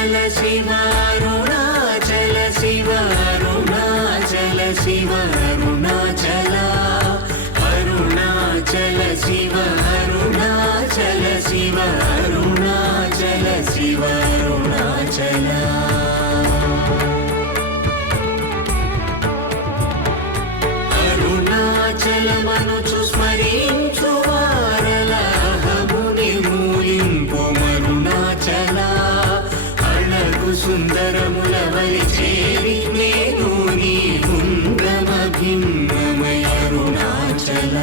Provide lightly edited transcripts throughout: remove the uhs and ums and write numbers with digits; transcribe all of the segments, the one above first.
Shiv Arunachal Shiv Arunachal Shiv Arunachal Arunachal Shiv Arunachal Shiv Arunachal Shiv Arunachal Arunachal मनुचु स्मरिंचु वारलहमुनि मूलिंपु मरुणाचल अळगु सुंदरमुलवलि cherry नेनु नी गुण्डमभिन्नमय अरुणाचल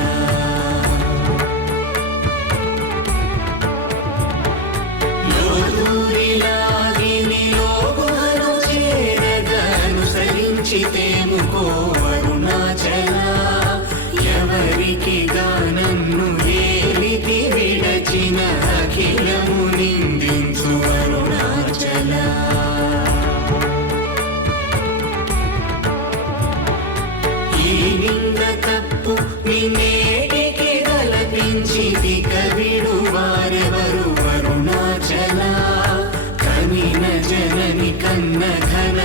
लोदूरिलागिनि लोगुवनु చేరగనుసరించితేముకో అరుణాచల ఎవరికి గానన్ను ఏలికి విడచిన అఖిలము నిందించు అరుణాచల ఈ నింద తప్పు నిన్నేటికి గలపించి కవిడు వారెవరు అరుణాచల కనిన జనని కన్న ఘన